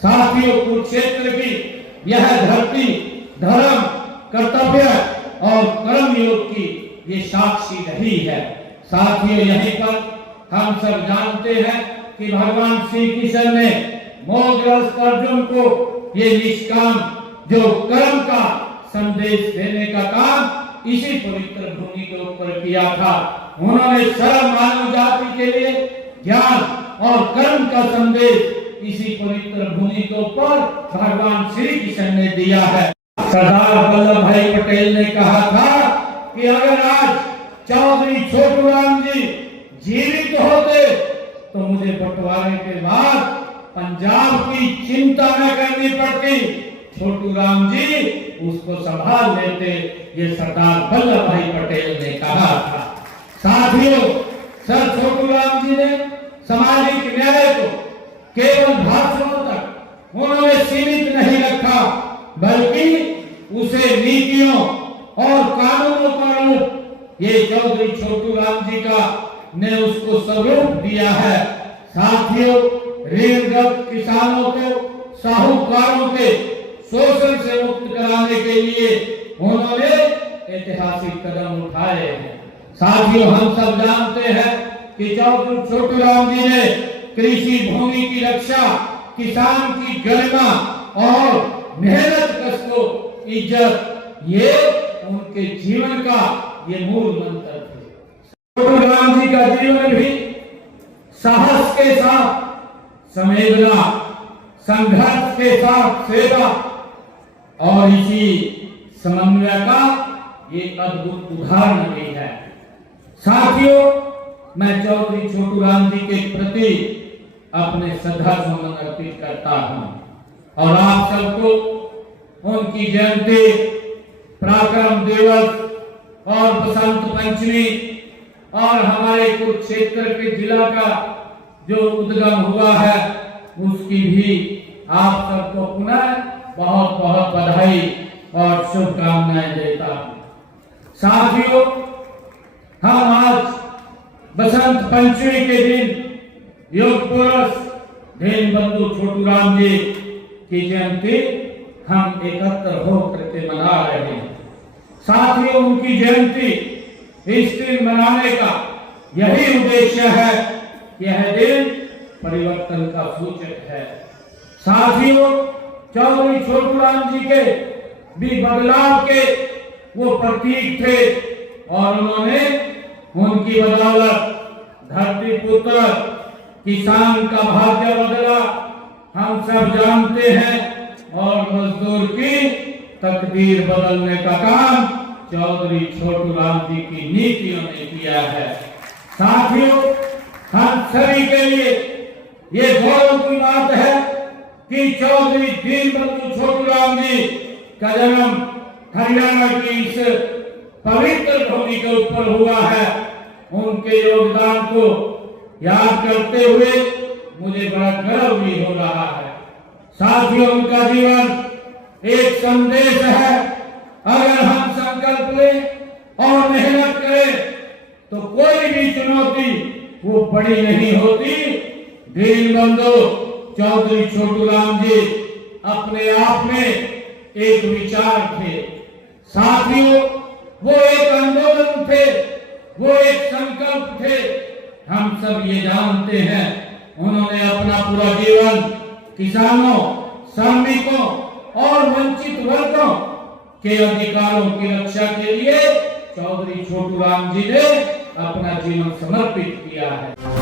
साथियों, कुरुक्षेत्र की यह धरती धर्म, कर्तव्य और कर्म योग की ये साक्षी रही है। साथियों, यहीं पर हम सब जानते हैं कि भगवान श्री कृष्ण ने मोहग्रस्त अर्जुन को ये निष्काम जो कर्म का संदेश देने का काम इसी पवित्र भूमि के ऊपर किया था। उन्होंने सर्व मानव जाति के लिए ज्ञान और कर्म का संदेश इसी पवित्र भूमि के ऊपर भगवान श्री कृष्ण ने दिया है। सरदार वल्लभ भाई पटेल ने कहा था कि अगर आज चौधरी छोटू राम जी जीवित होते तो मुझे बंटवारे के बाद पंजाब की चिंता न करनी पड़ती, छोटू राम जी उसको संभाल लेते, ये सरदार वल्लभ भाई पटेल ने कहा था। साथियों, सर छोटू राम जी ने सामाजिक न्याय को केवल भाषणों तक उन्होंने सीमित नहीं रखा, बल्कि उसे नीतियों और कानूनों का रूप ये चौधरी छोटू राम जी का ने उसको स्वरूप दिया है। साथियों, ऋणग्रस्त किसानों को साहूकारों के शोषण से मुक्त कराने के लिए उन्होंने ऐतिहासिक कदम उठाए हैं। साथियों, हम सब जानते हैं कि चौधरी छोटू राम जी ने कृषि भूमि की रक्षा, किसान की गरिमा और मेहनत कष्टों इज्जत, ये उनके जीवन का ये मूल मंत्र थे। छोटू राम जी का जीवन भी साहस के साथ संवेदना, संघर्ष के साथ सेवा और इसी समन्वय का ये अद्भुत उदाहरण भी है। साथियों, मैं चौधरी छोटू राम जी के प्रति अपने श्रद्धा सुमन अर्पित करता हूं और आप सबको उनकी जयंती, पराक्रम दिवस और बसंत पंचमी और हमारे कुरुक्षेत्र के जिला का जो उद्गम हुआ है उसकी भी आप सबको पुनः बहुत बहुत बधाई और शुभकामनाएं देता हूं। साथियों, हम आज बसंत पंचमी के दिन योग पुरुष दीनबंधु छोटू राम जी की जयंती हम एकत्र होकर के मना रहे हैं। साथियों, उनकी जयंती इस दिन मनाने का यही उद्देश्य है कि यह दिन परिवर्तन का सूचक है। साथियों, चौधरी छोटू राम जी के भी बदलाव के वो प्रतीक थे और उन्होंने उनकी बदौलत धरती पुत्र किसान का भाग्य बदला, हम सब जानते हैं, और मजदूर की तकदीर बदलने का काम चौधरी छोटू राम जी की नीतियों ने किया है। साथियों, हम सभी के लिए ये गौरव की बात है कि चौधरी दीनबंधु छोटू राम जी का जन्म हरियाणा की इस पवित्र भूमि के ऊपर हुआ है। उनके योगदान को याद करते हुए मुझे बड़ा गर्व भी हो रहा है। साथियों, उनका जीवन एक संदेश है। अगर हम संकल्प लें और मेहनत करें तो कोई भी चुनौती वो बड़ी नहीं होती। दीनबंधु चौधरी छोटू राम जी अपने आप में एक विचार थे। साथियों, वो एक आंदोलन थे, वो एक संकल्प थे। हम सब ये जानते हैं, उन्होंने अपना पूरा जीवन किसानों, श्रमिकों और वंचित वर्गों के अधिकारों की रक्षा के लिए चौधरी छोटू राम जी ने अपना जीवन समर्पित किया है।